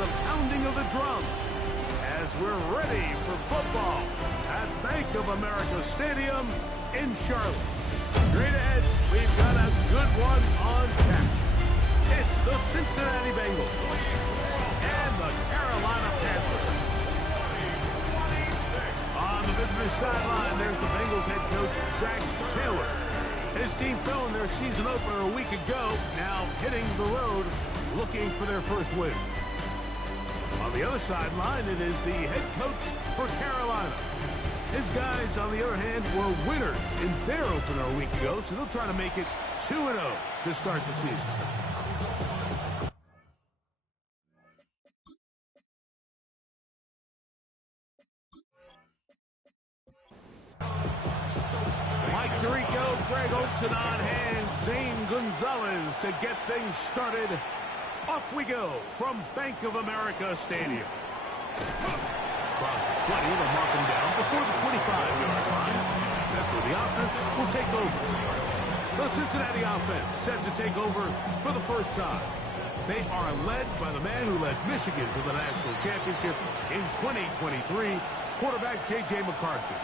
the pounding of the drum as we're ready for football at Bank of America Stadium in Charlotte. Straight ahead, we've got a good one on tap. It's the Cincinnati Bengals and the Carolina Panthers. On the visitor's sideline, there's the Bengals head coach, Zach Taylor. His team fell in their season opener a week ago, now hitting the road, looking for their first win. On the other sideline, it is the head coach for Carolina. His guys, on the other hand, were winners in their opener a week ago, so they'll try to make it 2-0 to start the season. Mike Tirico, Greg Olsen on hand, Zane Gonzalez to get things started. Off we go from Bank of America Stadium. Across the 20, they'll mark him down before the 25-yard line. That's where the offense will take over. The Cincinnati offense set to take over for the first time. They are led by the man who led Michigan to the national championship in 2023, quarterback J.J. McCarthy.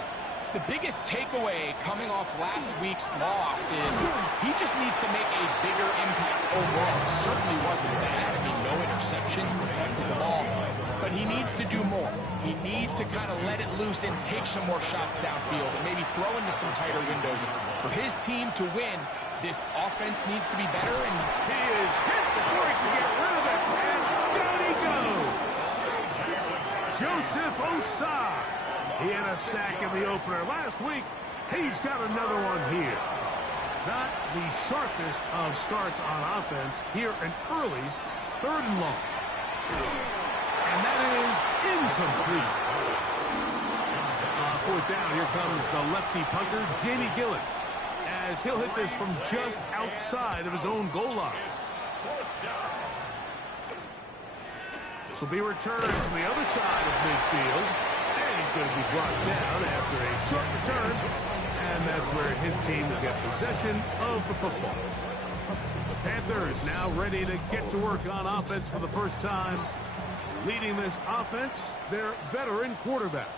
The biggest takeaway coming off last week's loss is he just needs to make a bigger impact overall. It certainly wasn't bad. I mean, no interceptions, protecting the ball. But he needs to do more. He needs to kind of let it loose and take some more shots downfield and maybe throw into some tighter windows. For his team to win, this offense needs to be better. And he is hit before he can get rid of it. And down he goes. Joseph Osai. He had a sack in the opener last week. He's got another one here. Not the sharpest of starts on offense. Here an early 3rd and long. And that is incomplete. 4th down, here comes the lefty punter, Jamie Gillen, as he'll hit this from just outside of his own goal line. This will be returned from the other side of midfield. He's going to be brought down after a short return, and that's where his team will get possession of the football. The Panthers now ready to get to work on offense for the first time. Leading this offense, their veteran quarterback.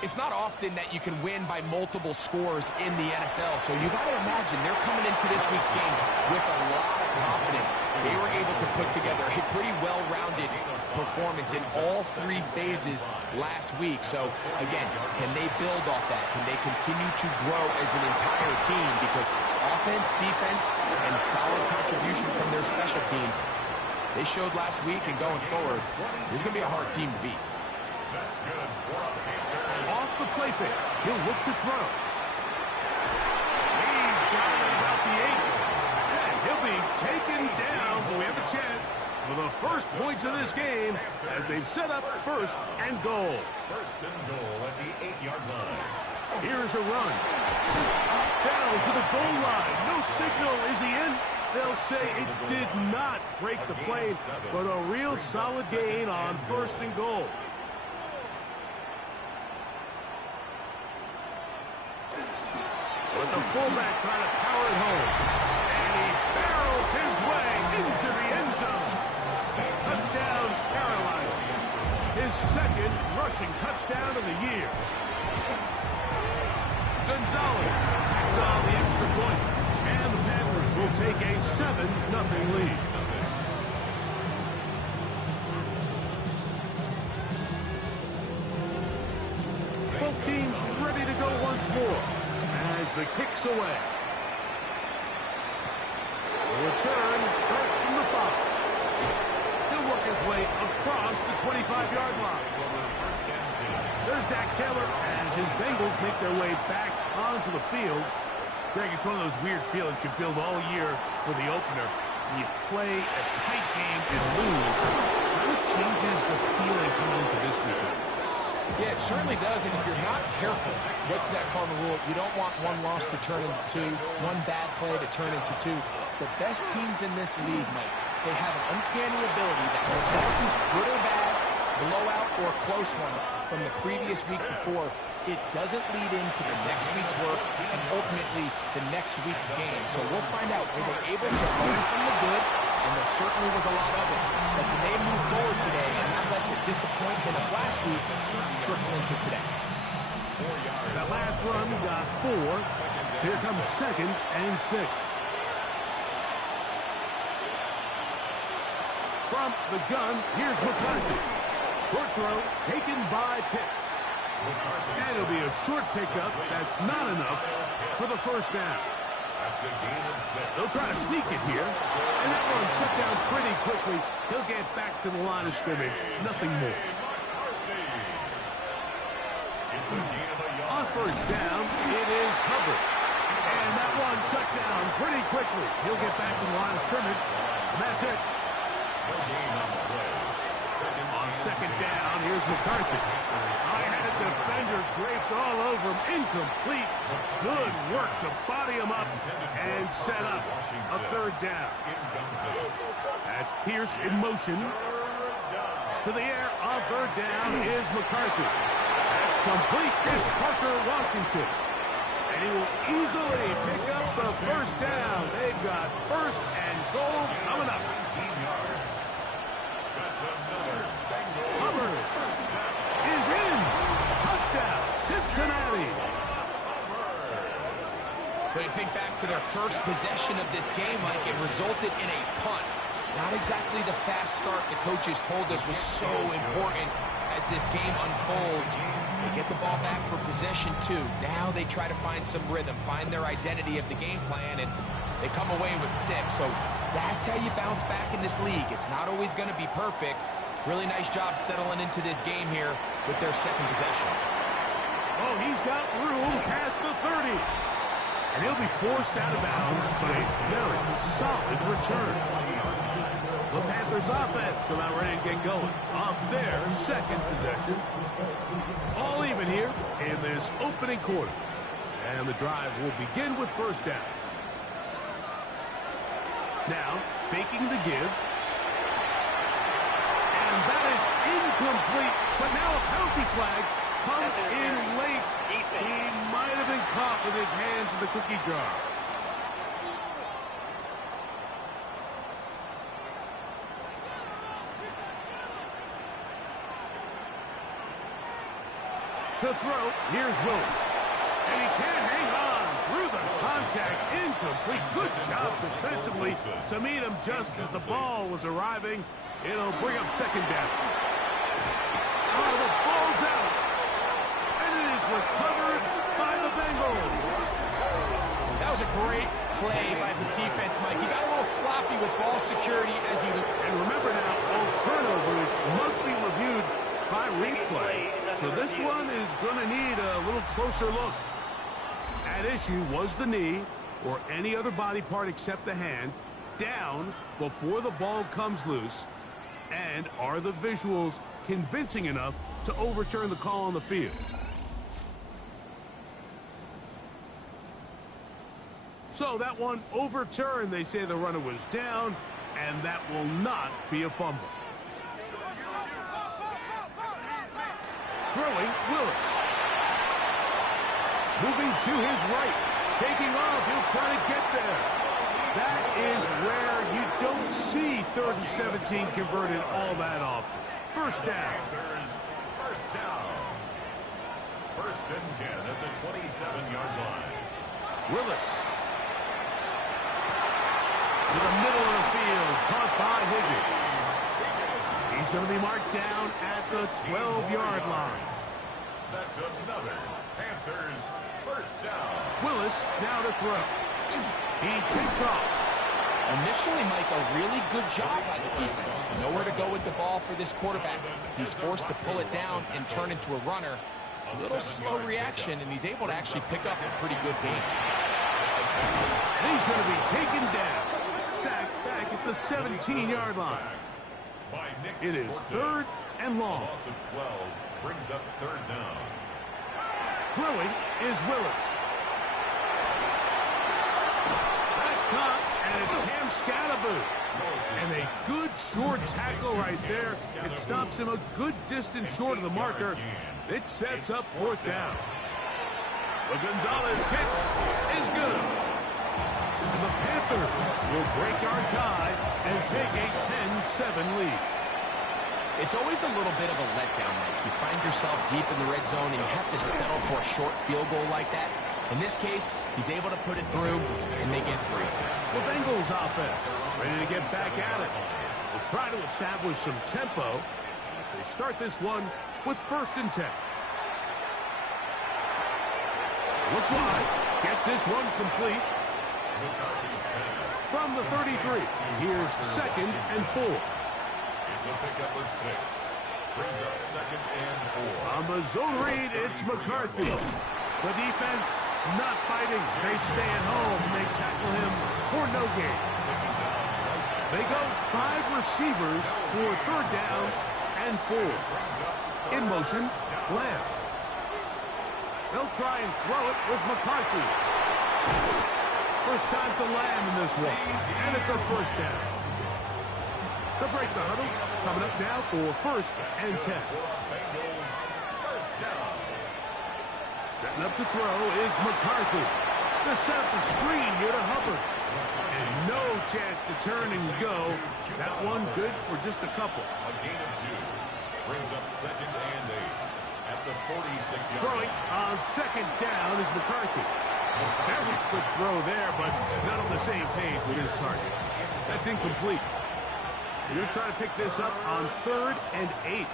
It's not often that you can win by multiple scores in the NFL, so you got to imagine they're coming into this week's game with a lot of confidence. They were able to put together a pretty well-rounded performance in all 3 phases last week. So, again, can they build off that? Can they continue to grow as an entire team? Because offense, defense, and solid contribution from their special teams, they showed last week, and going forward, this is going to be a hard team to beat. Off the play fake, he'll look to throw. He's got it about the 8. And he'll be taken down, but we have a chance for the first points of this game as they've set up 1st and goal. 1st and goal at the 8-yard line. Here's a run. Down to the goal line. No signal. Is he in? They'll say it did not break the play, but a real solid gain on 1st and goal. But the fullback trying to power it home. And he barrels his way into the end zone. Touchdown, Carolina. His 2nd rushing touchdown of the year. Gonzalez sits on the extra point. And the Panthers will take a 7-0 lead. Both teams ready to go once more as the kick's away. The return starts from the 5. He'll work his way across the 25-yard line. There's Zach Taylor as his Bengals make their way back onto the field. Greg, it's one of those weird feelings you build all year for the opener. You play a tight game and lose. How it changes the feeling coming into this weekend? Yeah, it certainly does, and if you're not careful, what's that cardinal rule? You don't want one loss to turn into 2, one bad play to turn into 2. The best teams in this league, Mike, they have an uncanny ability that no matter who's good or bad, blowout or close one from the previous week before, it doesn't lead into the next week's work and ultimately the next week's game. So we'll find out, were they able to learn from the good and and there certainly was a lot of it. But can they move forward today and not let the disappointment of last week trickle into today? The last run got 4. Here comes 2nd and 6. From the gun, here's McCarthy. Short throw taken by Pitts. And it'll be a short pickup. That's not enough for the first down. They'll try to sneak it here. And that one shut down pretty quickly. He'll get back to the line of scrimmage. Nothing more. On first down, it is Hubbard. And that one shut down pretty quickly. He'll get back to the line of scrimmage. That's it. On second down, here's McCarthy. I had a defender draped all over him. Incomplete. Good work to body him up and set up a third down. That's Pierce in motion. To the air on third down is McCarthy. That's complete. It's Parker Washington. And he will easily pick up the first down. They've got first and goal coming up. Hubbard is in. Touchdown, Cincinnati. When you think back to their first possession of this game, Mike, it resulted in a punt. Not exactly the fast start the coaches told us was so important as this game unfolds. They get the ball back for possession 2. Now they try to find some rhythm, find their identity of the game plan, and they come away with 6. So that's how you bounce back in this league. It's not always going to be perfect. Really nice job settling into this game here with their second possession. Oh, he's got room past the 30. And he'll be forced out of bounds, but a very solid return. The Panthers offense about ready to get going off their second possession. All even here in this opening quarter. And the drive will begin with first down. Now, faking the give. And that is incomplete. But now a penalty flag comes in late. He might have been caught with his hands in the cookie jar. To throw, here's Willis. And he can't hang on through the contact. Incomplete. Good job defensively to meet him just as the ball was arriving. It'll bring up second down. Oh, the ball's out. And it is recovered by the Bengals. That was a great play by the defense, Mike. He got a little sloppy with ball security as he... And remember now, all turnovers must be reviewed by replay. So this one is going to need a little closer look. At issue was the knee, or any other body part except the hand, down before the ball comes loose. And are the visuals convincing enough to overturn the call on the field? So that one overturned. They say the runner was down, and that will not be a fumble. Throwing, Willis. Moving to his right. Taking off, he'll try to get there. That is where you don't see 3rd and 17 converted all that often. First down. First down. 1st and 10 at the 27-yard line. Willis. To the middle of the field. Caught by Higgins. He's going to be marked down at the 12-yard line. That's another Panthers first down. Willis now to throw. He takes off. Initially, Mike, a really good job by the defense. Nowhere to go with the ball for this quarterback. He's forced to pull it down and turn into a runner. A little slow reaction, and he's able to actually pick up a pretty good game. And he's going to be taken down. Sacked back at the 17-yard line. It is 3rd and long. Loss of 12 brings up 3rd down. Throwing is Willis. That's caught, and it's Cam Scatterboot. And a good short tackle right there. It stops him a good distance short of the marker. It sets up 4th down. The Gonzalez kick is good. And the Panthers will break our tie and take a 10-7 lead. It's always a little bit of a letdown night. You find yourself deep in the red zone and you have to settle for a short field goal like that. In this case, he's able to put it through, and they get through. The Bengals offense ready to get back at it. They'll try to establish some tempo as they start this one with 1st and 10. Look wide. Get this one complete. From the 33, here's 2nd and 4. It's a pickup of 6. Brings up 2nd and 4. On the zone read, it's McCarthy. The defense not fighting. They stay at home. They tackle him for no gain. They go 5 receivers for 3rd down and 4. In motion, Lamb. They'll try and throw it with McCarthy. First time to Lamb in this one, and it's a 1st down. They'll break the huddle. Coming up now for 1st and 10. Setting up to throw is McCarthy. To set up the screen here to Hubbard. And no chance to turn and go. That one good for just a couple. A gain of 2. Brings up 2nd and 8. At the 46-yard line. Throwing on 2nd down is McCarthy. That was a good throw there, but not on the same page with his target. That's incomplete. You're trying to pick this up on 3rd and 8.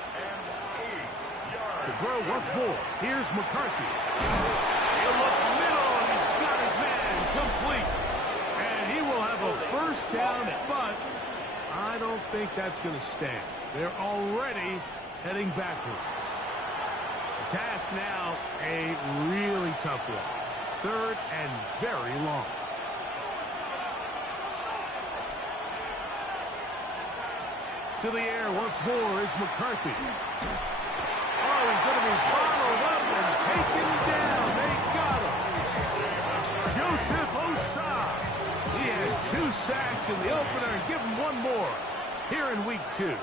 To throw once more. Here's McCarthy. He'll look middle, and he's got his man complete. And he will have a 1st down, but I don't think that's going to stand. They're already heading backwards. The task now, a really tough one. 3rd and very long. To the air once more is McCarthy. Oh, he's going to be bottled up and taken down. They got him. Joseph Osai. He had 2 sacks in the opener and give him 1 more here in week 2.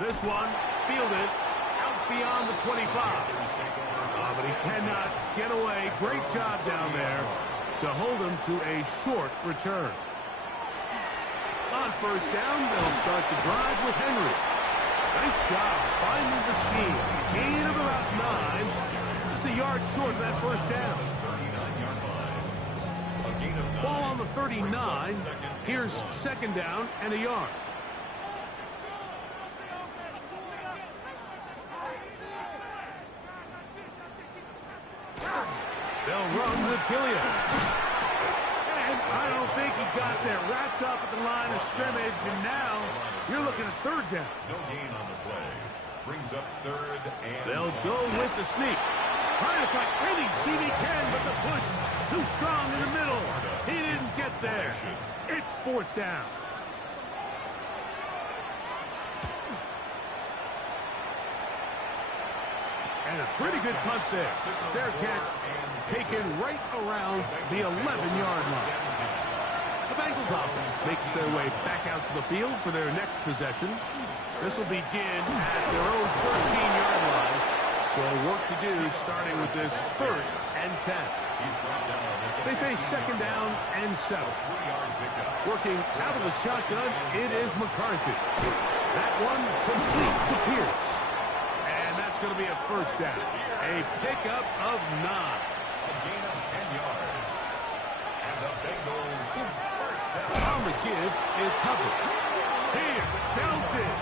This one fielded out beyond the 25. But he cannot get away. Great job down there to hold him to a short return. On 1st down, they'll start the drive with Henry. Nice job finding the seam. Gain of about 9. Just a yard short of that 1st down. Ball on the 39. Here's 2nd down and a yard. They'll run with Gilliam. And I don't think he got there. Wrapped up at the line of scrimmage, and now you're looking at 3rd down. No gain on the play. Brings up 3rd and they'll go with the sneak. Trying to find any seam he can, but the push too strong in the middle. He didn't get there. It's 4th down. And a pretty good punt there. Fair catch taken right around the 11-yard line. The Bengals offense makes their way back out to the field for their next possession. This will begin at their own 13-yard line. So work to do starting with this 1st and 10. They face 2nd down and 7. Working out of the shotgun, it is McCarthy. That one complete to Pierce. And that's going to be a 1st down. A pickup of 9. A gain of 10 yards. And the Bengals 1st down. On the give, it's Hubbard. He is belted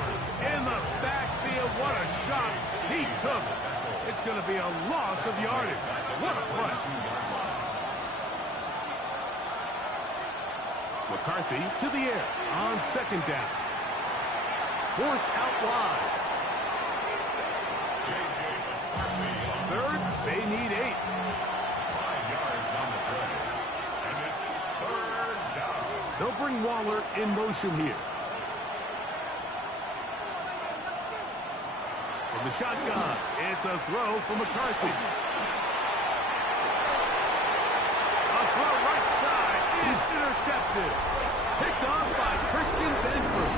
in the backfield. What a shot he took. It's going to be a loss of yardage. What a play. McCarthy to the air on 2nd down. Forced out wide. 3rd, they need 8. 5 yards on the play. And it's 3rd down. They'll bring Waller in motion here. From the shotgun, it's a throw for McCarthy. A throw right side is intercepted. Picked off by Christian Benford.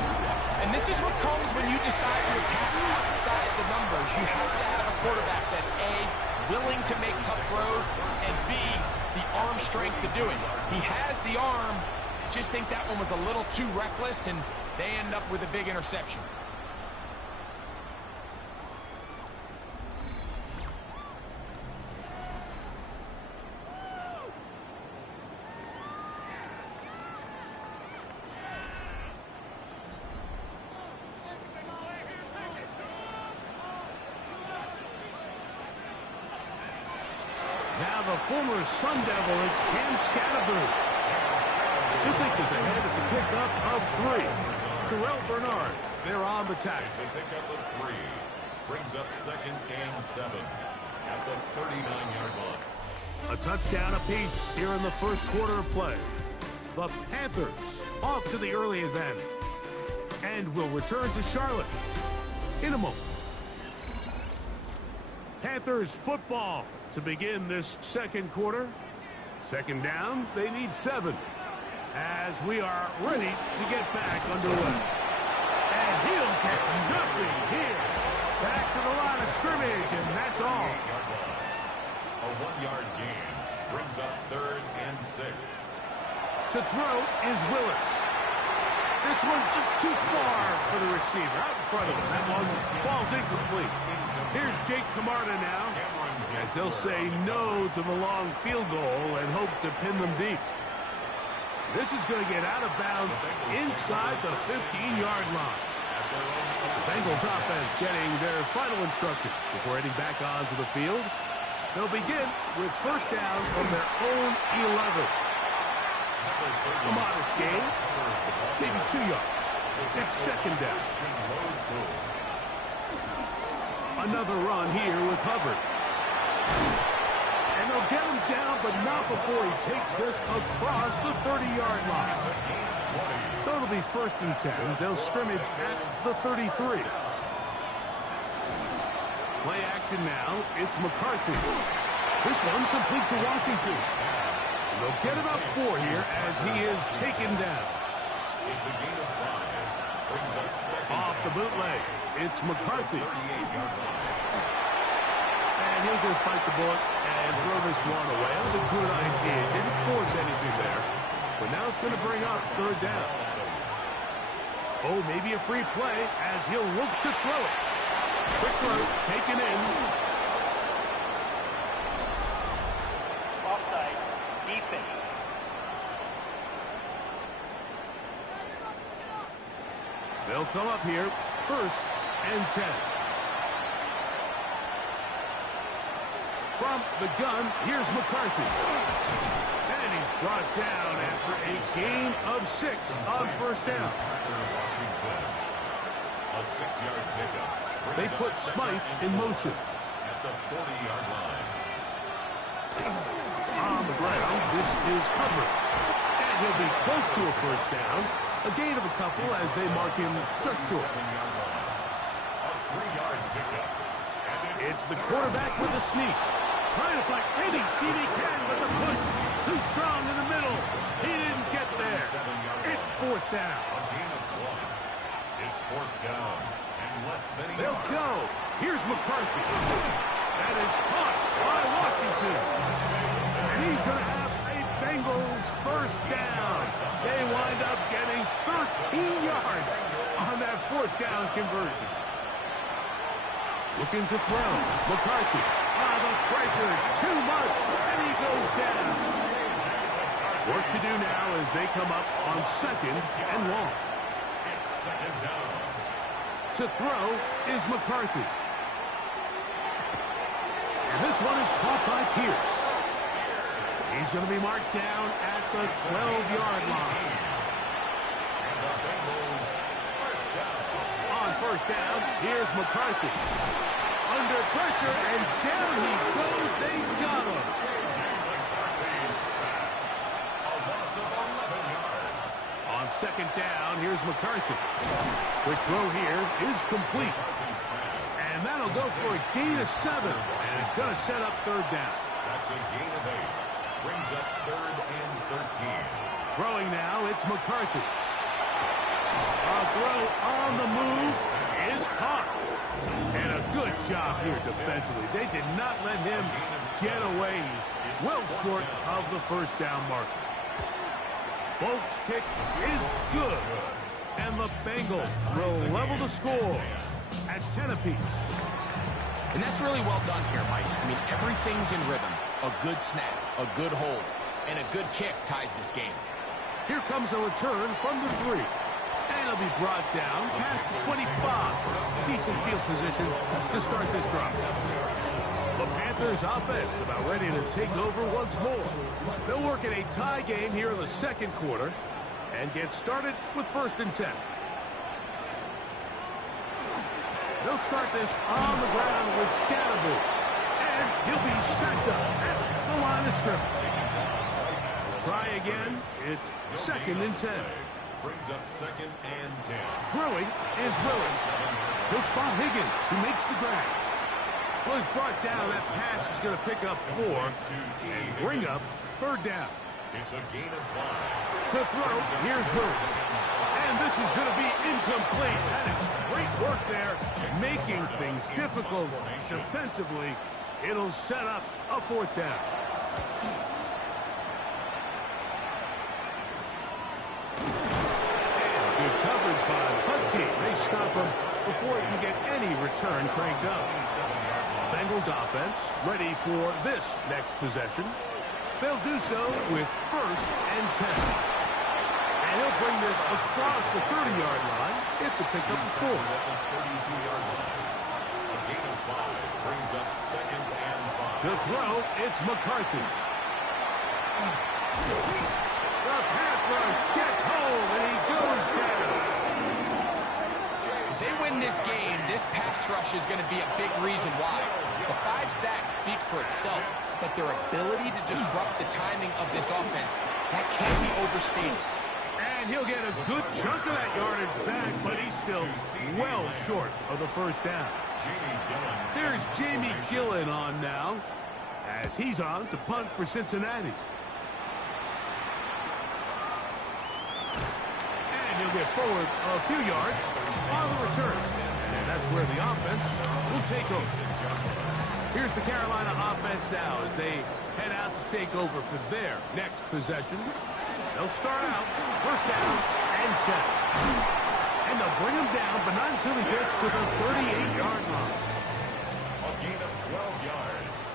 And this is what comes when you decide to attack outside the numbers. You have to have a quarterback that's A, willing to make tough throws, and B, the arm strength to do it. He has the arm, just think that one was a little too reckless, and they end up with a big interception. Now the former Sun Devil, it's Cam Scatterboo. He'll take this ahead. It's a pickup of 3. Terrell Bernard, they're on the tackle. It's a pickup of 3. Brings up 2nd and 7 at the 39-yard line. A touchdown apiece here in the first quarter of play. The Panthers off to the early advantage. And will return to Charlotte in a moment. Panthers football to begin this second quarter. Second down, they need 7. As we are ready to get back underway. And he'll get nothing here. Back to the line of scrimmage, and that's all. A 1-yard gain brings up 3rd and 6. To throw is Willis. This one just too far for the receiver. Out in front of him. That one falls incomplete. Here's Jake Camarda now, as they'll say no to the long field goal and hope to pin them deep. This is going to get out of bounds inside the 15-yard line. The Bengals offense getting their final instruction before heading back onto the field. They'll begin with first down from their own 11. A modest gain, maybe 2 yards. It's second down. Another run here with Hubbard. And they'll get him down, but not before he takes this across the 30-yard line. So it'll be first and 10. They'll scrimmage at the 33. Play action now. It's McCarthy. This one complete to Washington. They'll get about 4 here as he is taken down. It's a gain of 5. Brings up 2nd. Off the bootleg. It's McCarthy. 38-yard line. And he'll just bite the bullet and throw this one away. That was a good idea. Didn't force anything there. But now it's going to bring up 3rd down. Oh, maybe a free play as he'll look to throw it. Quick throw, taken in. Offside, defense. They'll come up here, 1st and 10. From the gun, here's McCarthy. And he's brought down after a gain of 6 on first down. A 6-yard pickup. They put Smythe in motion. At the 40-yard line. On the ground, this is Hubbard. And he'll be close to a first down. A gain of a couple as they mark him just short. 7-yard line. A 3-yard pickup. And It's the quarterback with a sneak. Trying to find any seam he can, but the push too strong in the middle. He didn't get there. It's 4th down. a gain of 1. It's 4th down. And less than a They'll yard. go. Here's McCarthy. That is caught by Washington. And he's going to have a Bengals first down. They wind up getting 13 yards on that 4th down conversion. Looking to throw. McCarthy. The pressure, too much, and he goes down. Work to do now as they come up on 2nd and long. It's 2nd down. To throw is McCarthy. And this one is caught by Pierce. He's going to be marked down at the 12-yard line. And the Bengals first down. On first down, here's McCarthy. Under pressure, and down he goes. They got him. A loss of 11 yards. On 2nd down, here's McCarthy. Quick throw here is complete. And that'll go for a gain of 7. And it's going to set up 3rd down. That's a gain of 8. Brings up 3rd and 13. Throwing now, it's McCarthy. A throw on the move is caught. And a Good job here defensively. They did not let him get away. He's well short of the first down marker. Folks' kick is good. And the Bengals will level the score at 10 apiece. And that's really well done here, Mike. I mean, everything's in rhythm. A good snap, a good hold, and a good kick ties this game. Here comes a return from the 3. And he'll be brought down past the 25. Decent field position to start this drive. The Panthers offense about ready to take over once more. They'll work in a tie game here in the second quarter and get started with 1st and 10. They'll start this on the ground with Scatterby. And he'll be stacked up at the line of scrimmage. Try again. It's 2nd and 10. Brings up 2nd and 10. Throwing is Willis. He'll spot Higgins, who makes the grab. Well, he's brought down. That pass is going to pick up 4 and bring up 3rd down. It's a gain of 5. To throw, here's Willis. And this is going to be incomplete. That is great work there, making things difficult defensively. It'll set up a 4th down. And good coverage by Hutchie. They stop him before he can get any return cranked up. Bengals offense ready for this next possession. They'll do so with 1st and 10. And he'll bring this across the 30-yard line. It's a pickup of 4. 32-yard line. A gain of 5 brings up 2nd and 5. To throw, it's McCarthy. The pass rush gets home, and he goes down. If they win this game, this pass rush is going to be a big reason why. The 5 sacks speak for itself, but their ability to disrupt the timing of this offense, that can't be overstated. And he'll get a good chunk of that yardage back, but he's still well short of the 1st down. There's Jamie Gillen on now, as he's on to punt for Cincinnati. And he'll get forward a few yards on the return. And that's where the offense will take over. Here's the Carolina offense now as they head out to take over for their next possession. They'll start out 1st down and 10. And they'll bring him down, but not until he gets to the 38-yard line. A gain of 12 yards.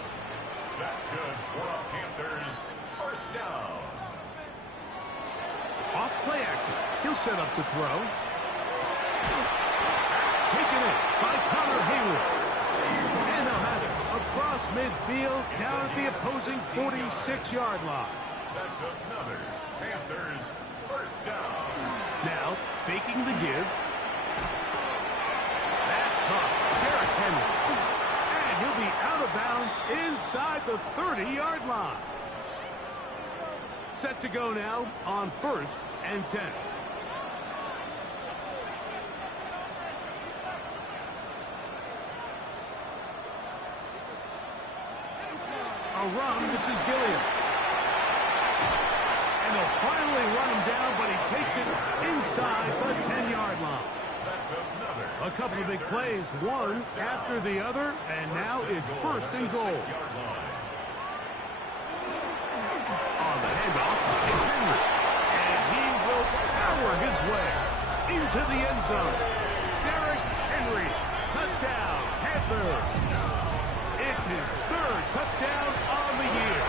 That's good for a Panthers 1st down. Off play action. He'll set up to throw. Taken in by Connor Hayward. And they'll have it across midfield down at the opposing 46-yard line. That's another Panthers 1st down. Now, faking the give. That's caught. Derrick Henry. And he'll be out of bounds inside the 30-yard line. Set to go now on 1st and 10. A run, this is Gilliam. And they'll finally run him down, but he takes it inside the 10-yard line. That's another. A couple of big plays, one after the other, and now it's 1st and goal. On the handoff, it's Henry. And he will power his way into the end zone. Derrick Henry, touchdown, Panthers. It's his 3rd touchdown on the year.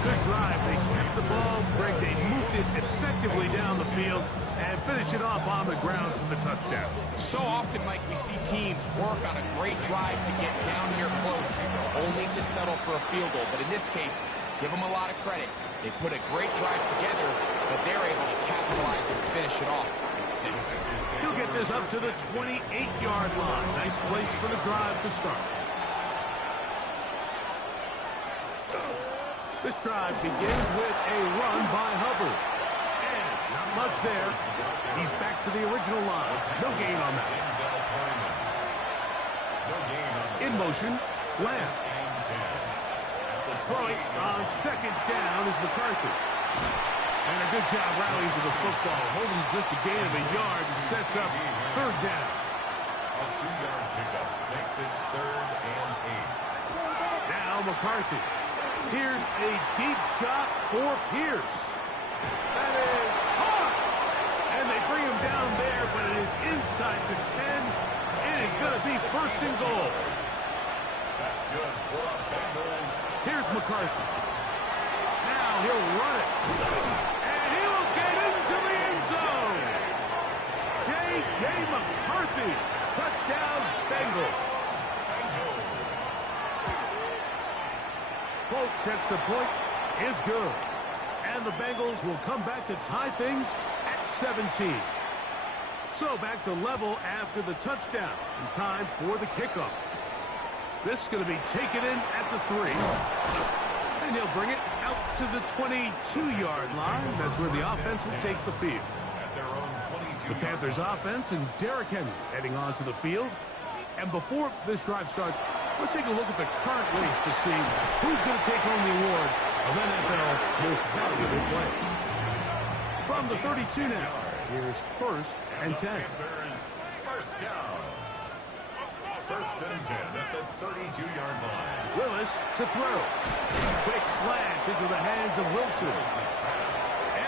Good drive. They kept the ball. They moved it effectively down the field and finish it off on the ground for the touchdown. So often, Mike, we see teams work on a great drive to get down here close, only to settle for a field goal. But in this case, give them a lot of credit. They put a great drive together, but they're able to capitalize and finish it off with 6. He'll get this up to the 28-yard line. Nice place for the drive to start. This drive begins with a run by Hubbard. And not much there. He's back to the original line. No gain on that. In motion, Lamb. Throwing on 2nd down is McCarthy. And a good job rallying to the football. Holding just a gain of a yard and sets up 3rd down. A A 2-yard pickup makes it 3rd and 8. Now McCarthy. Here's a deep shot for Pierce. That is hard. And they bring him down there, but it is inside the 10. It is going to be 1st and goal. That's good for the Bengals. Here's McCarthy. Now he'll run it. And he will get into the end zone. J.J. McCarthy. Touchdown, Bengals. Folks, extra point is good. And the Bengals will come back to tie things at 17. So back to level after the touchdown. And time for the kickoff. This is going to be taken in at the 3. And he'll bring it out to the 22-yard line. That's where the offense will take the field. At their own 22. The Panthers offense and Derrick Henry heading onto the field. And before this drive starts, let's take a look at the current race to see who's going to take home the award of NFL Most Valuable Player. From the 32 now, here's 1st and 10. Panthers, first down. 1st and 10 at the 32-yard line. Willis to throw. Quick slant into the hands of Wilson.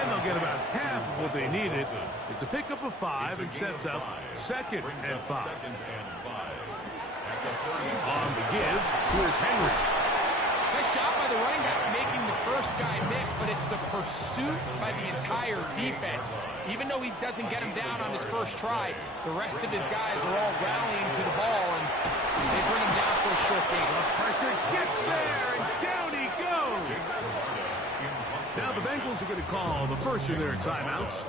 And they'll get about half of what they needed. It's a pickup of 5 and sets up 2nd and 5. On the give, here's Henry. Nice shot by the running back, making the first guy miss, but it's the pursuit by the entire defense. Even though he doesn't get him down on his first try, the rest of his guys are all rallying to the ball, and they bring him down for a short gain. The pressure gets there, and down he goes. Now the Bengals are going to call the first of their timeouts,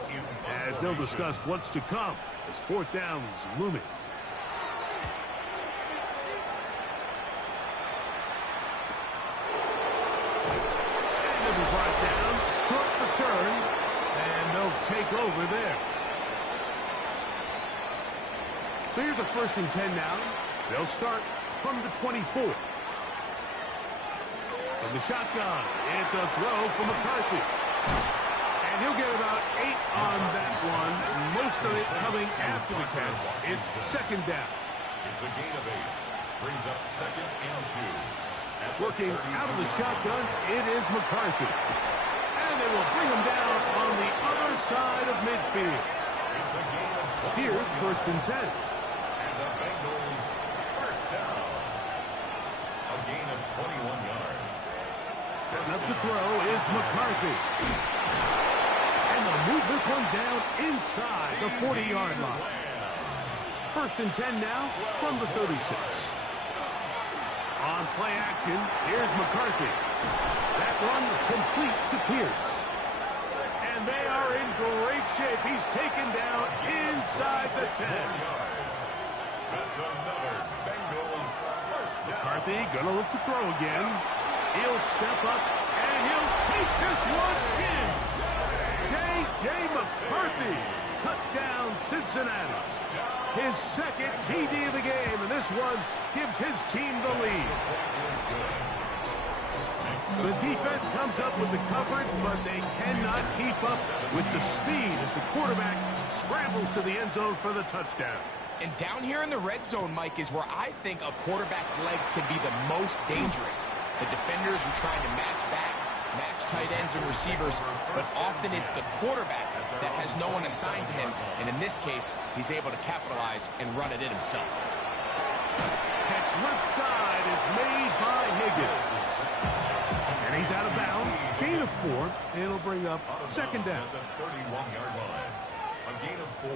as they'll discuss what's to come as 4th down is looming. Brought down, short return, and they'll take over there. So here's a 1st and 10 now. They'll start from the 24. From the shotgun, it's a throw for McCarthy. And he'll get about 8 on that one, most of it coming after the catch. It's 2nd down. It's a gain of 8. Brings up 2nd and 2. Working out of the shotgun, it is McCarthy. And they will bring him down on the other side of midfield. It's a gain of 20. Here's 1st and 10. And the Bengals first down. A gain of 21 yards. Setting up to throw is McCarthy. And they'll move this one down inside the 40-yard line. 1st and 10 now from the 36. On play action, here's McCarthy. That one complete to Pierce. And they are in great shape. He's taken down inside the 10. That's another Bengals first down. McCarthy gonna look to throw again. He'll step up, and he'll take this one in. J.J. McCarthy, touchdown Cincinnati. His 2nd TD of the game, and this one gives his team the lead. The defense comes up with the coverage, but they cannot keep up with the speed as the quarterback scrambles to the end zone for the touchdown. And down here in the red zone, Mike, is where I think a quarterback's legs can be the most dangerous. The defenders are trying to match backs, match tight ends and receivers, but often it's the quarterback that has no one assigned to him, and in this case, he's able to capitalize and run it in himself. Catch left side is made by Higgins. And he's out of bounds. Gain of 4. It'll bring up 2nd down. At the 31-yard line. A gain of 4.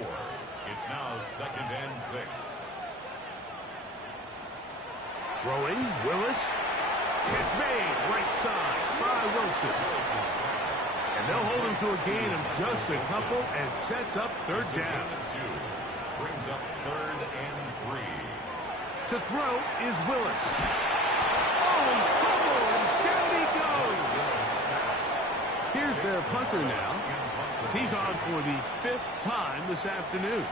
It's now 2nd and 6. Throwing, Willis. It's made right side by Wilson. And they'll hold him to a gain of just a couple and sets up 3rd down. Brings up 3rd and 3. To throw is Willis. Oh, in trouble, and down he goes. Here's their punter now. He's on for the 5th time this afternoon.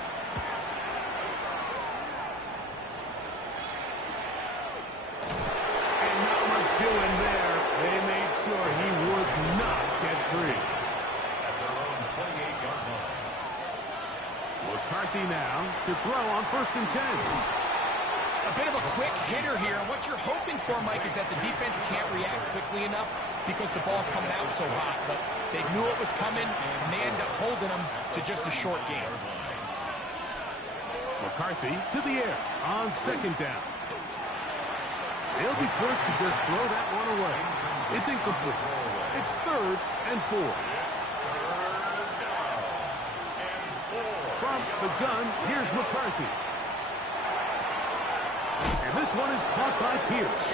And not much doing there. They made sure he would not get free. At their own 28-yard line. McCarthy now to throw on 1st and 10. A bit of a quick hitter here. What you're hoping for, Mike, is that the defense can't react quickly enough because the ball's coming out so hot. But they knew it was coming, and they end up holding them to just a short game. McCarthy to the air on 2nd down. They'll be forced to just throw that one away. It's incomplete. It's 3rd and 4. From the gun, here's McCarthy. And this one is caught by Pierce.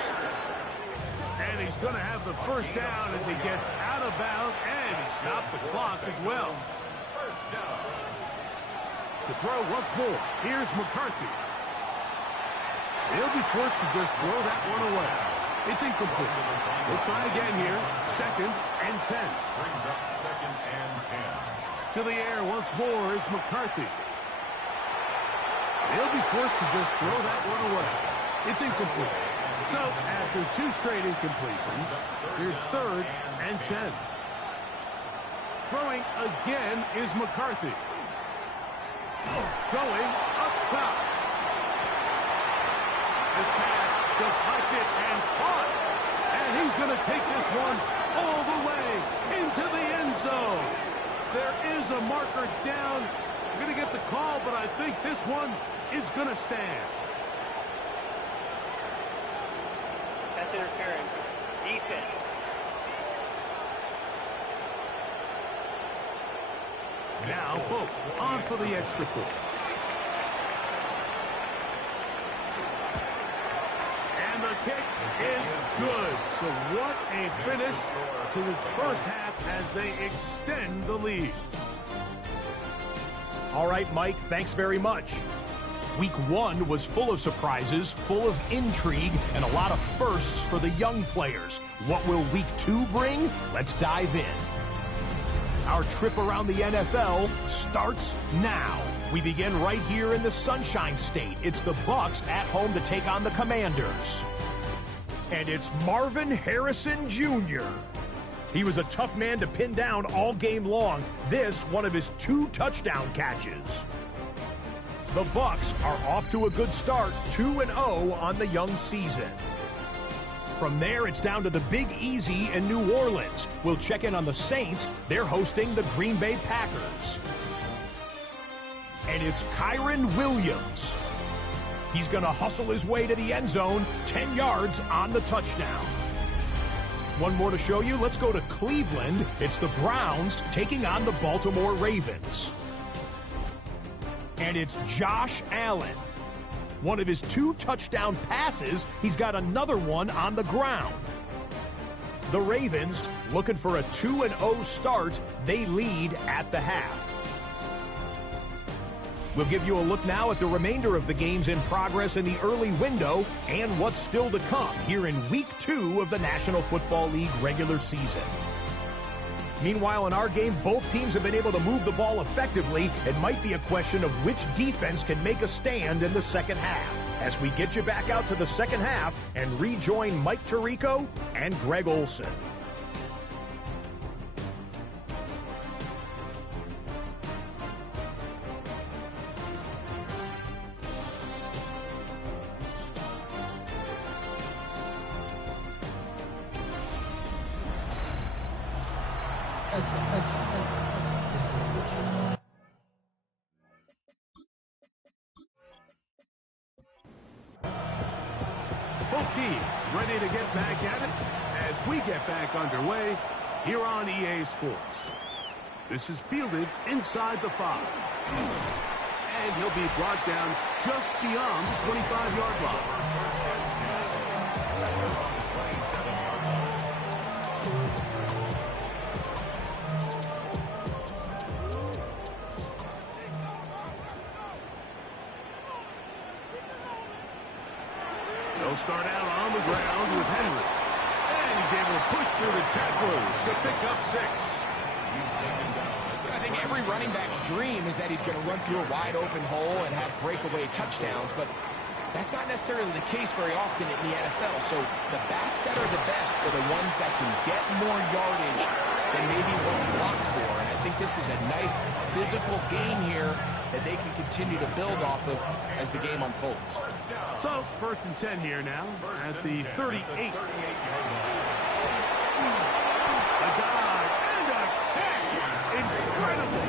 And he's going to have the 1st down as he gets out of bounds, and he stopped the clock as well. First down. To throw once more, here's McCarthy. He'll be forced to just throw that one away. It's incomplete. We'll try again here. 2nd and 10. Brings up 2nd and 10. To the air once more is McCarthy. He'll be forced to just throw that one away. It's incomplete. So, after 2 straight incompletions, here's 3rd and 10. Throwing again is McCarthy. Going up top. This pass deflected and caught. And he's going to take this one all the way into the end zone. There is a marker down. We're going to get the call, but I think this one is going to stand. Pass interference. Defense. Now, Folk on for the extra point. And the kick is good. So what a finish to his 1st half as they extend the lead. All right, Mike, thanks very much. Week 1 was full of surprises, full of intrigue, and a lot of firsts for the young players. What will Week 2 bring? Let's dive in. Our trip around the NFL starts now. We begin right here in the Sunshine State. It's the Bucs at home to take on the Commanders. And it's Marvin Harrison Jr. He was a tough man to pin down all game long. This, one of his 2 touchdown catches. The Bucs are off to a good start, 2-0 on the young season. From there, it's down to the Big Easy in New Orleans. We'll check in on the Saints. They're hosting the Green Bay Packers. And it's Kyren Williams. He's going to hustle his way to the end zone, 10 yards on the touchdown. One more to show you. Let's go to Cleveland. It's the Browns taking on the Baltimore Ravens. And it's Josh Allen. One of his 2 touchdown passes, he's got another one on the ground. The Ravens, looking for a 2-0 start, they lead at the half. We'll give you a look now at the remainder of the games in progress in the early window and what's still to come here in Week 2 of the National Football League regular season. Meanwhile, in our game, both teams have been able to move the ball effectively. It might be a question of which defense can make a stand in the second half. As we get you back out to the second half and rejoin Mike Tirico and Greg Olson. Both teams ready to get back at it as we get back underway here on EA Sports. This is fielded inside the 5. And he'll be brought down just beyond the 25-yard line. They'll start out on the ground with Henry. And he's able to push through the tacklers to pick up 6. I think every running back's dream is that he's going to run through a wide open hole and have breakaway touchdowns, but that's not necessarily the case very often in the NFL. So the backs that are the best are the ones that can get more yardage than maybe what's blocked for. And I think this is a nice physical game here that they can continue to build off of as the game unfolds. So, 1st and 10 here now at the 38. A dive and a catch. Incredible.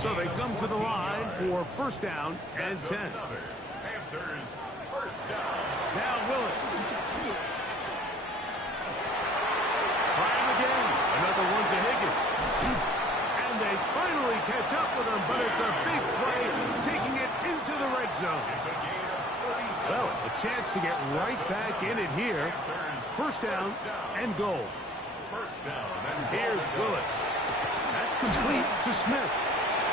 So they come to the line for 1st down and 10. Panthers, 1st down. Now Willis. Try him again. Another one to Higgins. And they finally catch up with him, but it's a big play, taking it into the red zone. It's a gain of 37. Well, a chance to get right back in it here. 1st down and goal. 1st down. Here's Willis. That's complete to Smith.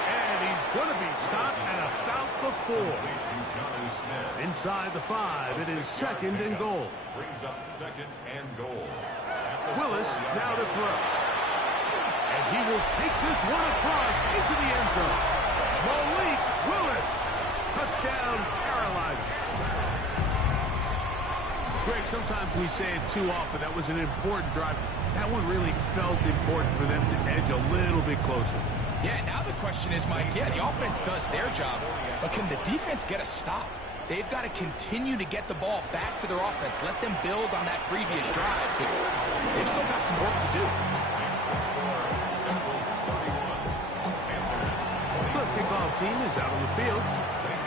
And he's going to be stopped at about the 4. Inside the 5, it is 2nd and goal. Brings up 2nd and goal. Willis now to throw. And he will take this one across into the end zone. Malik Willis. Touchdown, Carolina. Greg, sometimes we say it too often. That was an important drive. That one really felt important for them to edge a little bit closer. Yeah, now the question is, Mike, the offense does their job, but can the defense get a stop? They've got to continue to get the ball back to their offense. Let them build on that previous drive, because they've still got some work to do. The kickoff team is out on the field,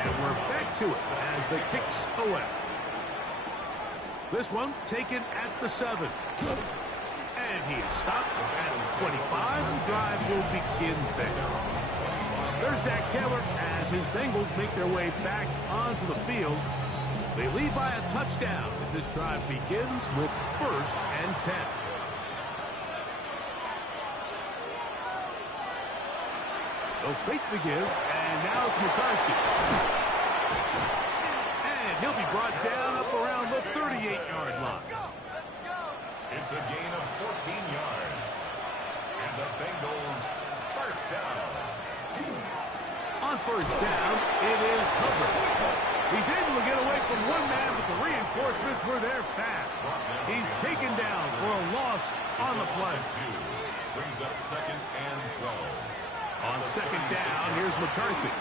and we're back to it as the kicks away. This one taken at the 7. And he is stopped at 25. The drive will begin there. There's Zach Taylor as his Bengals make their way back onto the field. They lead by a touchdown as this drive begins with 1st and 10. They'll fake the give, and now it's McCarthy. And he'll be brought down up around the 38-yard line. It's a gain of 14 yards. And the Bengals 1st down. On 1st down, it is Hubbard. He's able to get away from one man, but the reinforcements were there fast. He's taken down for a loss on the play. Brings up 2nd and 12. On 2nd down, here's McCarthy.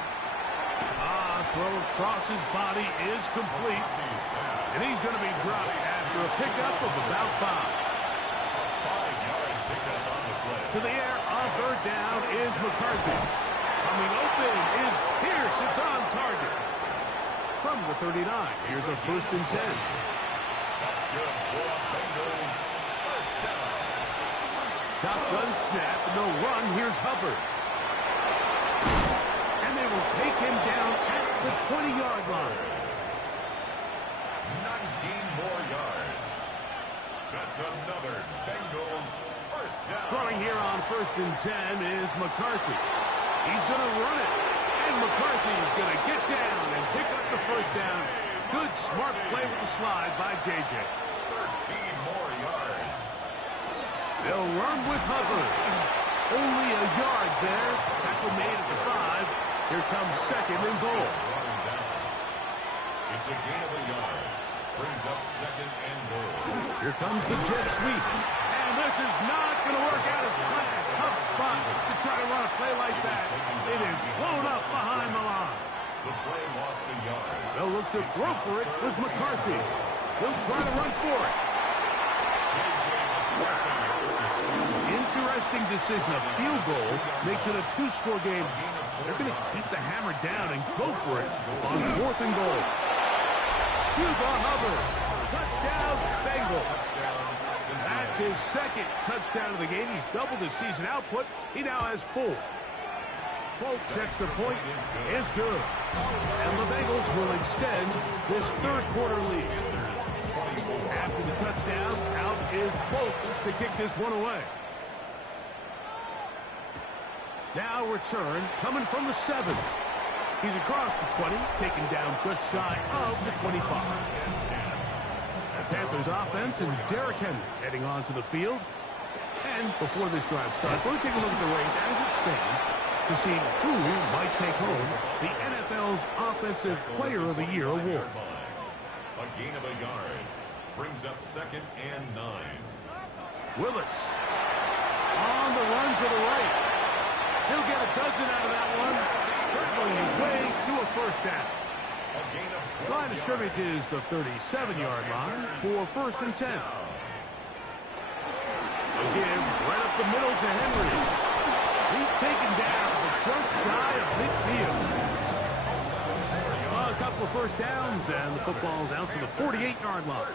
Throw across his body is complete. And he's going to be dropped after a pickup of about 5. 5-yard pickup on the play. To the air on 3rd down is McCarthy. Coming open is Pierce. It's on target. From the 39, here's a 1st and 10. That's good for Bengals. 1st down. Shotgun snap, no run. Here's Hubbard. And they will take him down at the 20-yard line. 19 more yards. That's another Bengals 1st down. Throwing here on 1st and 10 is McCarthy. He's going to run it. And McCarthy is going to get down and pick up the 1st down. Good, smart play with the slide by J.J. 13 more yards. They'll run with Hubbard. Only a yard there. Tackle made at the 5. Here comes 2nd and goal. It's a gain of a yard. Brings up 2nd and goal. Here comes the jet sweep. And this is not going to work out as planned. Tough spot to try to run a play like that. It is blown up behind the line. The play lost a yard. They'll look to throw for it with McCarthy. He'll try to run for it. Interesting decision. A field goal makes it a 2-score game. They're going to keep the hammer down and go for it on 4th and goal. Cuba Hubbard. Touchdown, Bengals. That's his 2nd touchdown of the game. He's doubled his season output. He now has 4. Folks, extra point is good. And the Bengals will extend this 3rd quarter lead. After the touchdown, out is Polk to kick this one away. Now return coming from the 7. He's across the 20, taken down just shy of the 25. The Panthers offense and Derrick Henry heading onto the field. And before this drive starts, we'll take a look at the race as it stands to see who might take home the NFL's Offensive Player of the Year award. A gain of a yard. Brings up 2nd and 9. Willis on the run to the right. He'll get a dozen out of that one, scrambling his way to a first down. Line of scrimmage is the 37-yard line for first and 10. A give right up the middle to Henry. He's taken down, but just shy of midfield. A couple of first downs, and the football's out to the 48-yard line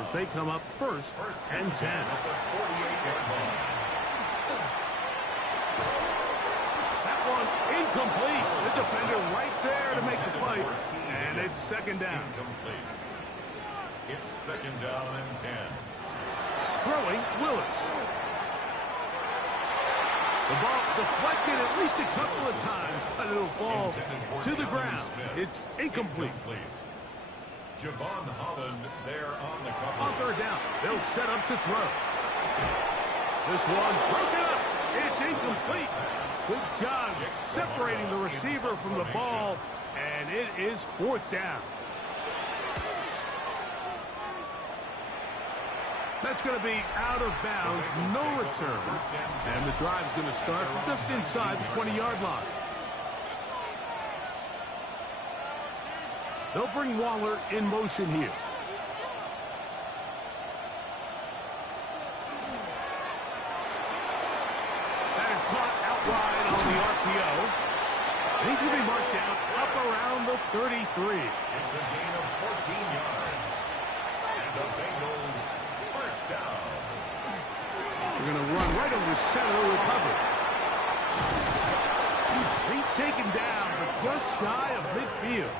as they come up first and 10. That one incomplete. The defender right there to make the play, and it's second down. It's second down and 10. Throwing, Willis. The ball deflected at least a couple of times, but it'll fall to the ground. It's incomplete. Javon Holland there on the cover. On third down, they'll set up to throw. This one broken up. It's incomplete. Good job separating the receiver from the ball, and it is fourth down. That's going to be out of bounds, no return. And the drive's going to start just inside the 20-yard line. They'll bring Waller in motion here. That is caught out wide on the RPO. And he's going to be marked down up around the 33. It's a gain of 14 yards. And the Bengals first down. They're going to run right over center with Hubbard. He's taken down, but just shy of midfield.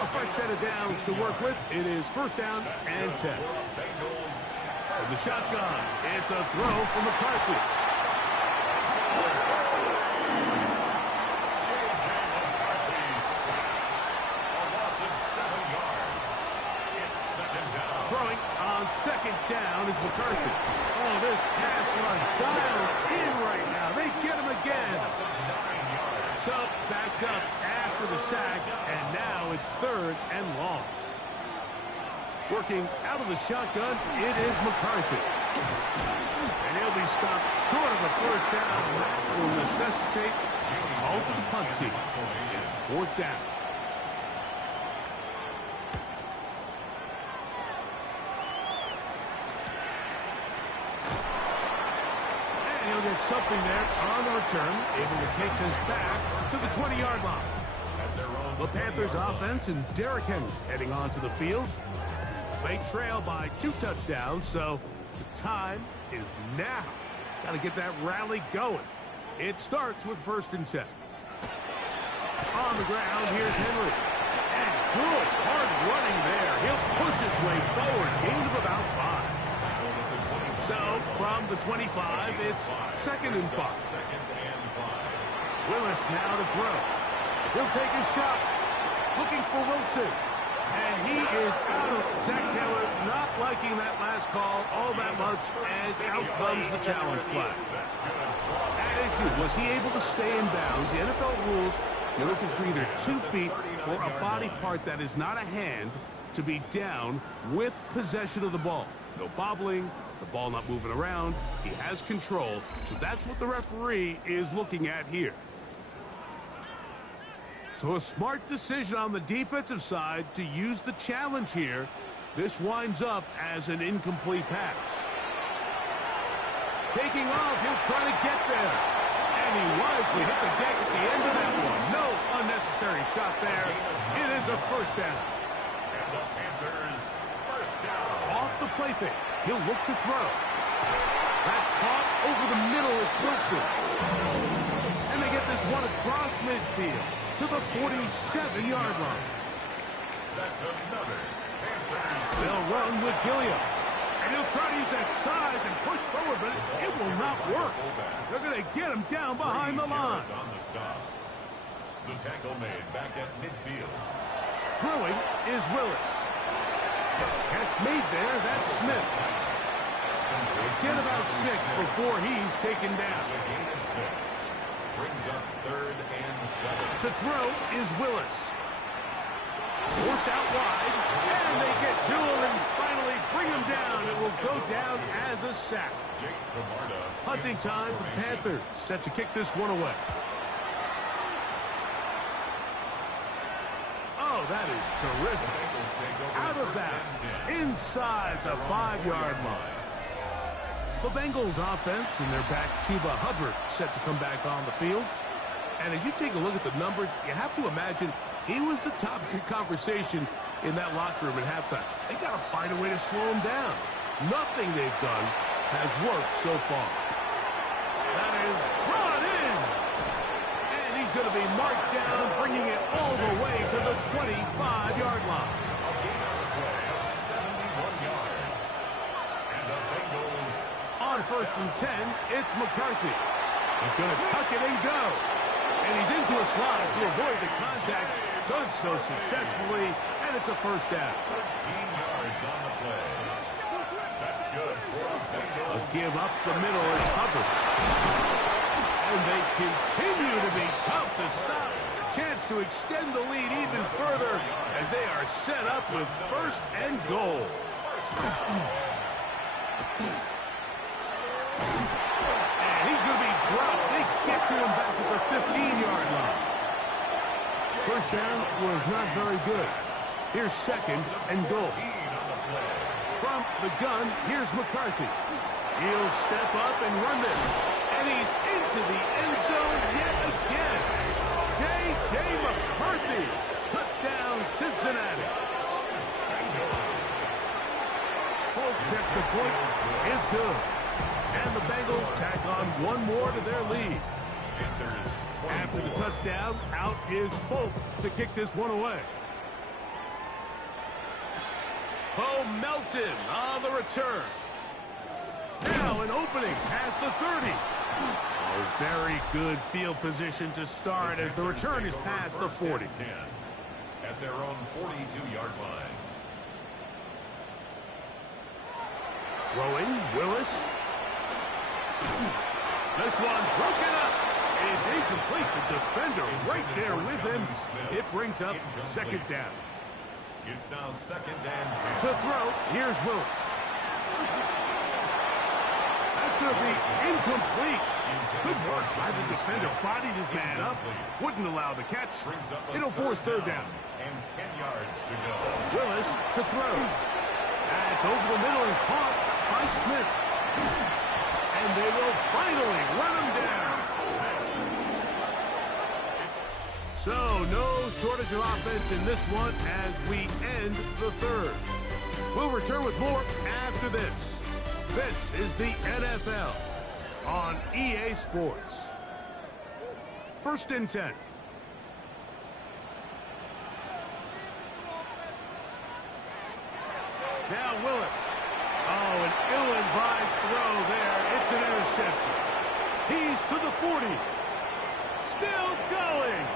A fresh set of downs to work with. It is first down and 10. From the shotgun, it's a throw from McCarthy. Throwing on second down is McCarthy. Oh, this pass was dialed in right now. They get him again. So backed up after the sack, and now it's third and long. Working out of the shotgun, it is McCarthy. And he'll be stopped short of the first down. That will necessitate a call to the punt team. It's fourth down. He'll get something there on the return, able to take this back to the 20-yard line. The Panthers offense and Derrick Henry heading onto the field. They trail by 2 touchdowns, so the time is now. Got to get that rally going. It starts with first and 10. On the ground, here's Henry. And good hard running there. He'll push his way forward, gain of about 5. So, from the 25, it's second and 5. Willis now to throw. He'll take his shot. Looking for Wilson. And he is out of Zach Taylor, not liking that last call all that much, as out comes the challenge flag. At issue, was he able to stay in bounds? The NFL rules, you're looking for either 2 feet or a body part that is not a hand to be down with possession of the ball. No bobbling. The ball not moving around. He has control. So that's what the referee is looking at here. So a smart decision on the defensive side to use the challenge here. This winds up as an incomplete pass. Taking off, he'll try to get there. And he wisely hit the deck at the end of that one. No unnecessary shot there. It is a first down. And the Panthers first down. Off the play fake. He'll look to throw. That caught over the middle. It's Wilson. And they get this one across midfield to the 47-yard line. That's another Panthers. They'll run with Gilliam. And he'll try to use that size and push forward, but it will not work. They're going to get him down behind the line. On the stop. The tackle made back at midfield. Throwing is Willis. Catch made there. That's Smith. Get about 6 before he's taken down. A gain of 6. Brings up third and 7. To throw is Willis. Forced out wide, and they get to him and finally bring him down. It will go down as a sack. Hunting time for the Panthers. Set to kick this one away. Oh, that is terrific. Out of bounds, inside the 5-yard line. The Bengals offense and their back Chuba Hubbard set to come back on the field. And as you take a look at the numbers, you have to imagine he was the topic of conversation in that locker room at halftime. They got to find a way to slow him down. Nothing they've done has worked so far. That is brought in. And he's going to be marked down, bringing it all the way to the 25-yard line. A gain on the play of 71 yards. And the Bengals on 1st and 10, it's McCarthy. He's going to tuck it and go. And he's into a slide to avoid the contact. Does so successfully, and it's a first down. 13 yards on the play. That's good for the Bengals. A give up the middle is Hubbard. And they continue to be tough to stop. Chance to extend the lead even further as they are set up with 1st and goal. And he's going to be dropped. They get to him back at the 15-yard line. First down was not very good. Here's 2nd and goal. From the gun, here's McCarthy. He'll step up and run this. And he's into the end zone yet again. J.J. McCarthy. Touchdown, Cincinnati. Folks, extra point is good. And the Bengals tack on one more to their lead. After the touchdown, out is Folk to kick this one away. Bo Melton on the return. Now an opening past the 30. A very good field position to start as the return is past the 40. At their own 42-yard line. Throwing, Willis. This one broken up. It's incomplete. The defender right there with him. It brings up 2nd down. It's now 2nd and 10. To throw, here's Willis. That's going to be incomplete. Good work by the defender. Bodied his man up. Wouldn't allow the catch. It'll force 3rd down. And 10 yards to go. Willis to throw. That's over the middle and caught by Smith. And they will finally run him down. So, no shortage of offense in this one as we end the 3rd. We'll return with more after this. This is the NFL on EA Sports. 1st and 10. Now Willis. Oh, an ill-advised throw there. It's an interception. He's to the 40. Still going.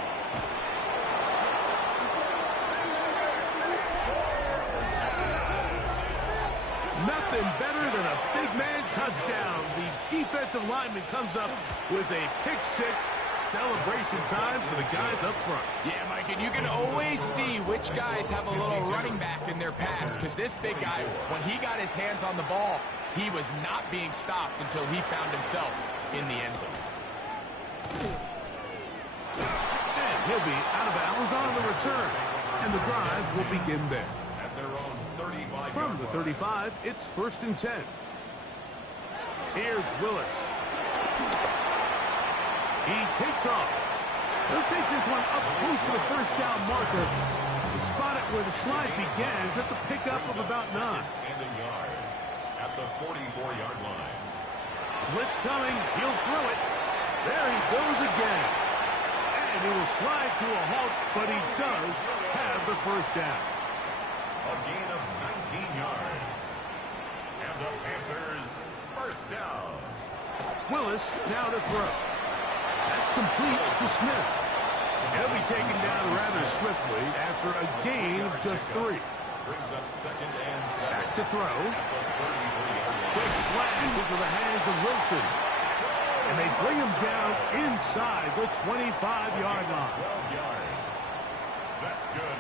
Nothing better than a big man touchdown. The defensive lineman comes up with a pick-6. Celebration time for the guys up front. Yeah, Mike, and you can always see which guys have a little running back in their pass, because this big guy, when he got his hands on the ball, he was not being stopped until he found himself in the end zone. And he'll be out of bounds on the return, and the drive will begin there. At their own 35. From the 35, it's 1st and 10. Here's Willis. He takes off. He'll take this one up close to the 1st down marker. You spot it where the slide begins. That's a pickup of about 9. And a yard at the 44-yard line. Blitz coming. He'll throw it. There he goes again. And he will slide to a halt, but he does have the 1st down. A gain of 19 yards. And the Panthers 1st down. Willis now to throw. That's complete to Smith. He'll be taken down rather swiftly after a gain of just 3. Brings up 2nd and 7. Back to throw. At the 33-yard line. Quick slash into the hands of Wilson. And they bring him down inside the 25-yard line. 12 yards. That's good.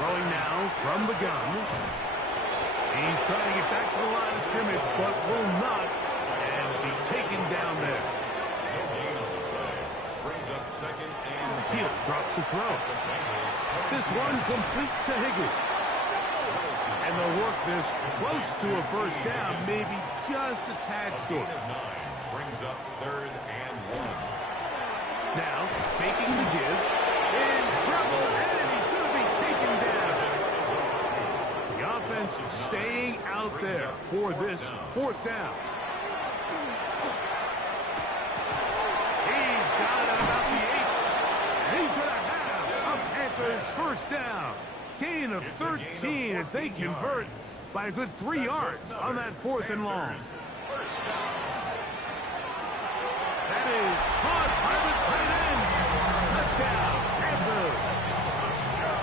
Throwing now from the gun. He's trying to get back to the line of scrimmage, but will not, and be taken down there. Brings up second and He'll drop to throw. This one complete to Higgins. And they'll work this close to a first down, maybe just a tad short. brings up third and 1. Now, faking the give. In trouble, and he's going to be taken down. The offense staying out there for this fourth down. He's got it about the 8. And he's going to have a Panthers first down. Gain of 13 as they convert by a good 3 yards on that 4th and long. That is caught by the tight end. Touchdown, Panthers.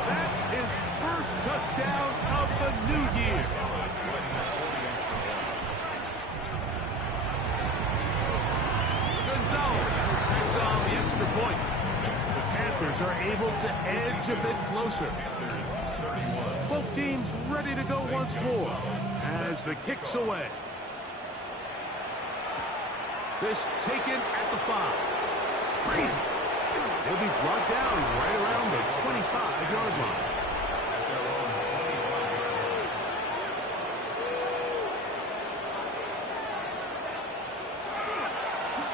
That is first touchdown of the new year. Gonzalez takes on the extra point. The Panthers are able to edge a bit closer. Both teams ready to go once more as the kick's away. This taken at the 5. Crazy. He'll be brought down right around the 25-yard line.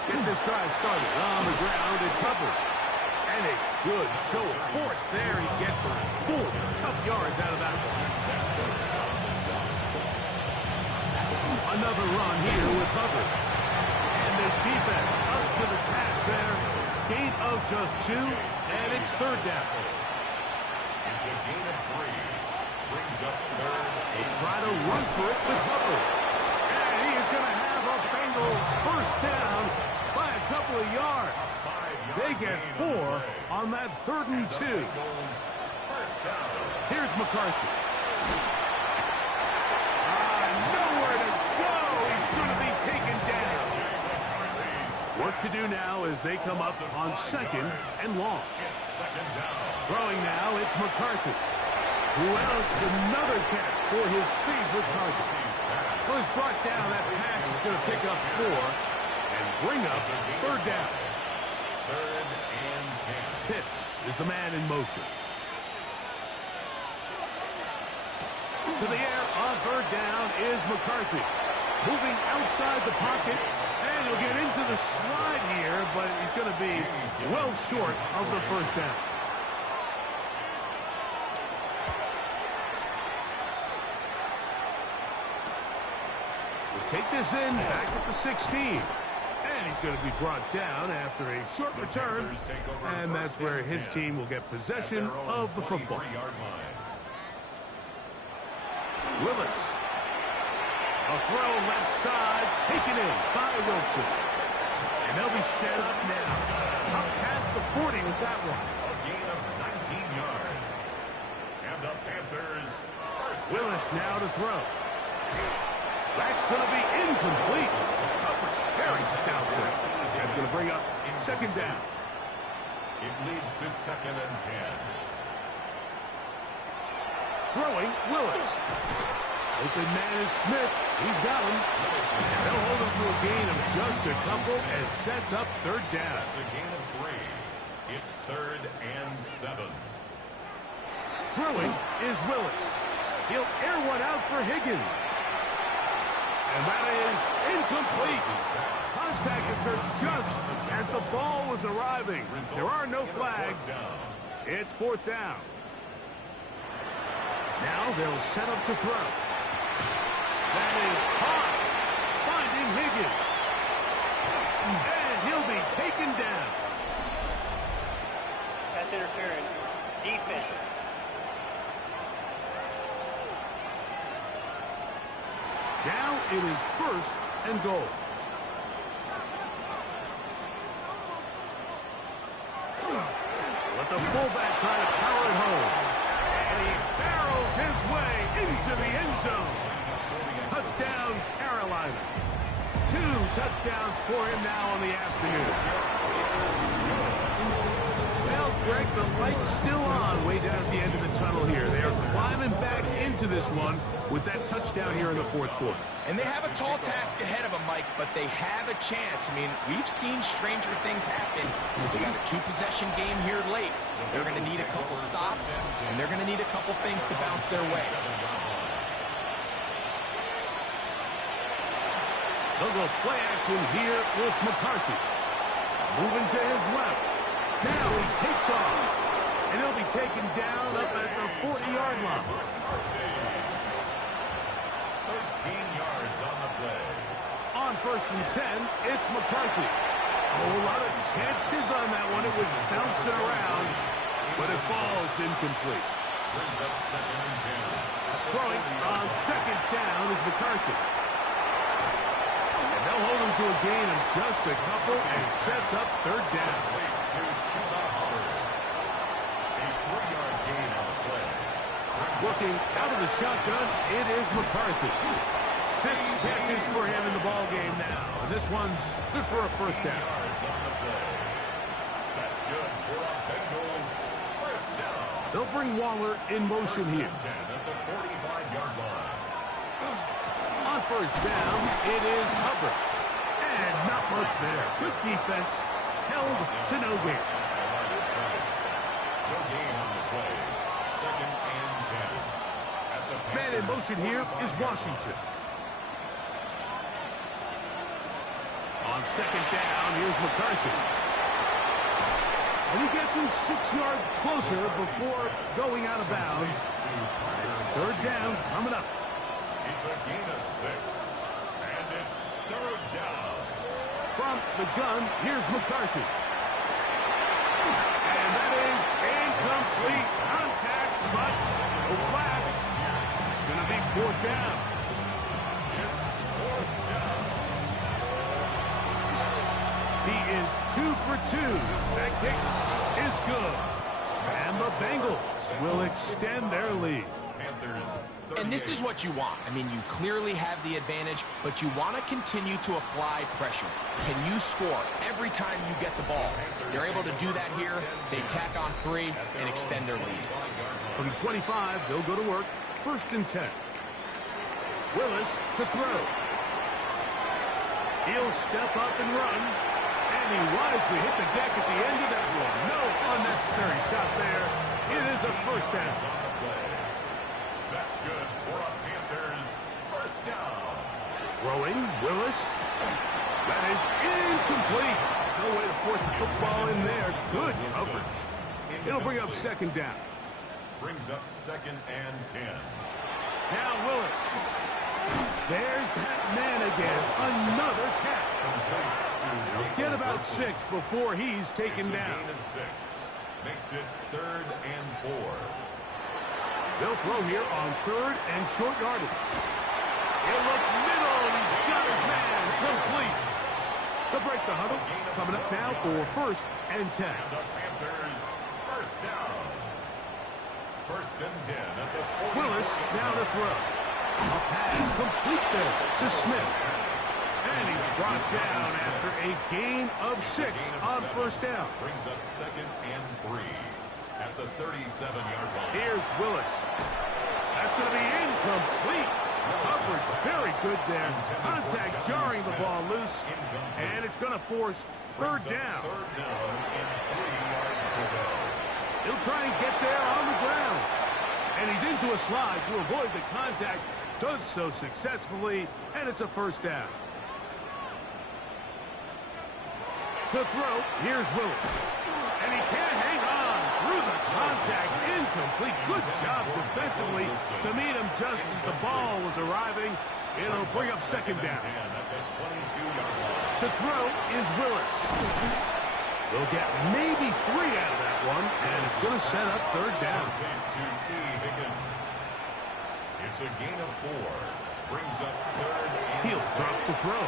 Get this drive started on the ground. It's Hubbard. And a good show of force there. He gets 4 tough yards out of that one. Another run here with Hubbard. And this defense up to the task there. Gain of just 2, and it's third down. It's a gain of 3. Brings up third. They try to run for it with Hubbard. And he is going to have a Bengals first down by a couple of yards. They get 4 on that 3rd and 2. Here's McCarthy. Nowhere to go. He's going to be taken down. Work to do now as they come up on 2nd and long. Throwing now, it's McCarthy. Who else another catch for his favorite target. Was brought down. That pass is going to pick up 4 and bring up 3rd down. 3rd and 10. Pitts is the man in motion. To the air on 3rd down is McCarthy. Moving outside the pocket. And he'll get into the slide here, but he's going to be well short of the first down. We'll take this in back at the 16. And he's going to be brought down after a short return. And that's where his team will get possession of the football. Willis. A throw left side, taken in by Wilson. And they'll be set up now. Up past the 40 with that one. A gain of 19 yards. And the Panthers first. Willis now to throw. That's going to be incomplete. Very stout there. That's going to bring up 2nd down. It leads to 2nd and 10. Throwing Willis. Open man is Smith. He's got him. And they'll hold him to a gain of just a couple and sets up 3rd down. That's a gain of 3. It's 3rd and 7. Throwing is Willis. He'll air one out for Higgins. And that is incomplete. Contact occurred just as the ball was arriving. There are no flags. It's 4th down. Now they'll set up to throw. That is caught. Finding Higgins. And he'll be taken down. Pass interference. Defense. Now it is 1st and goal. Let the fullback try to power it home. And he barrels his way into the end zone. Touchdown, Carolina. 2 touchdowns for him now on the afternoon. Well, Greg, the light's still on way down at the end of the tunnel here. They are climbing back into this one with that touchdown here in the fourth quarter. And they have a tall task ahead of them, Mike, but they have a chance. I mean, we've seen stranger things happen. They got a two-possession game here late. They're going to need a couple stops, and they're going to need a couple things to bounce their way. They'll go play action here with McCarthy. Moving to his left. Now he takes off. And he'll be taken down up at the 40-yard line. 13 yards on the play. On 1st and 10, it's McCarthy. A whole lot of chances on that one. It was bouncing around, but it falls incomplete. Brings up 2nd and 10. Throwing on 2nd down is McCarthy. And they'll hold him to a gain of just a couple and sets up 3rd down. To Chuba Hubbard. A 3-yard gain on the play. Working out of the shotgun, it is McCarthy. 6 catches for him in the ball game now. And this one's good for a 1st down. Yards on the play. That's good for a Bengals 1st down. They'll bring Waller in motion here. 10 at the 45-yard line. On 1st down, it is Hubbard. And not much there. Good defense. Held to no gain. No gain on the play. 2nd and 10. At the Man in motion here is Washington. On 2nd down, here's McCarthy. And he gets him 6 yards closer before going out of bounds. It's 3rd down coming up. It's a gain of 6. And it's 3rd down. From the gun, here's McCarthy. And that is incomplete contact, but no flags. Going to be 4th down. It's 4th down. He is 2 for 2. That kick is good. And the Bengals will extend their lead. Panthers. And this is what you want. I mean, you clearly have the advantage, but you want to continue to apply pressure. Can you score every time you get the ball? They're able to do that here. They tack on 3 and extend their lead. From 25, they'll go to work. 1st and 10. Willis to throw. He'll step up and run. And he wisely hit the deck at the end of that one. No unnecessary shot there. It is a 1st down. That's good for a Panthers 1st down. Throwing, Willis. That is incomplete. No way to force the football in there. Good coverage. It'll bring up 2nd down. Brings up 2nd and 10. Now Willis. There's that man again. Another catch. He'll get about 6 before he's taken down. Gain of 6. Makes it 3rd and 4. They'll throw here on 3rd and short yardage. He'll look middle, and he's got his man complete. They'll break the huddle. Coming up now for 1st and 10. And the Panthers 1st down. 1st and 10 at the 40. Willis now to throw. A pass complete there to Smith. And he's brought down after a gain of 6 on 1st down. Brings up 2nd and 3 at the 37-yard line. Here's Willis. That's going to be incomplete. Coverage very good there. Contact jarring the ball loose. And it's going to force 3rd down. 3rd down and 3 yards to go. He'll try and get there on the ground. And he's into a slide to avoid the contact. Does so successfully. And it's a 1st down. To throw, here's Willis. And he can't hang on through the contact. Incomplete. Good job defensively to meet him just as the ball was arriving. It'll bring up 2nd down. At the 22-yard line. To throw is Willis. They'll get maybe 3 out of that one, and it's going to set up 3rd down. To T. Higgins. It's a gain of 4. Brings up 3rd and He'll drop to throw.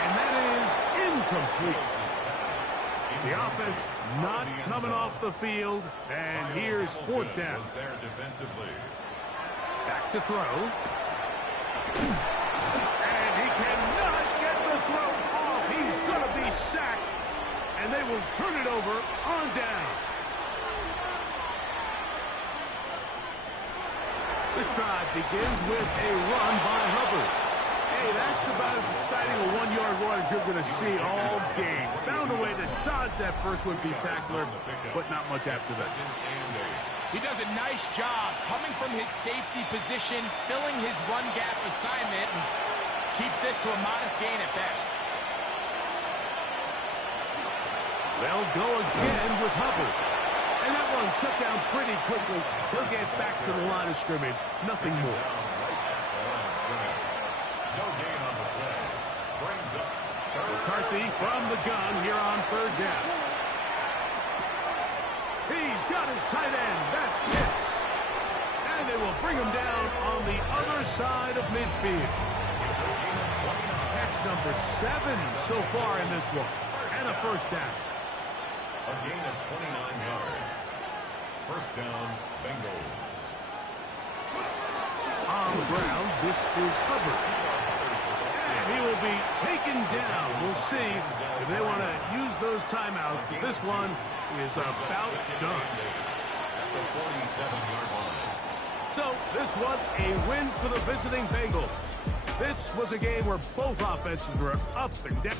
And that is incomplete. The offense not coming off the field, and here's 4th down. Was there defensively. Back to throw. And he cannot get the throw off. He's going to be sacked. And they will turn it over on down. This drive begins with a run by Hubbard. Hey, that's about as exciting a one-yard run as you're going to see all game. Found a way to dodge that first would-be tackler, but not much after that. He does a nice job coming from his safety position, filling his run gap assignment, and keeps this to a modest gain at best. They'll go again with Hubbard. And that one shut down pretty quickly. He'll get back to the line of scrimmage. Nothing more. No gain on the play. Brings up McCarthy from the gun here on third down. He's got his tight end. That's Pitts. And they will bring him down on the other side of midfield. Catch number 7 so far in this one. And a first down. a gain of 29 yards. First down, Bengals. On the ground, this is Hubbard. And he will be taken down. We'll see if they want to use those timeouts. This one is about done. At the 47-yard line. So this one, a win for the visiting Bengals. This was a game where both offenses were up and down.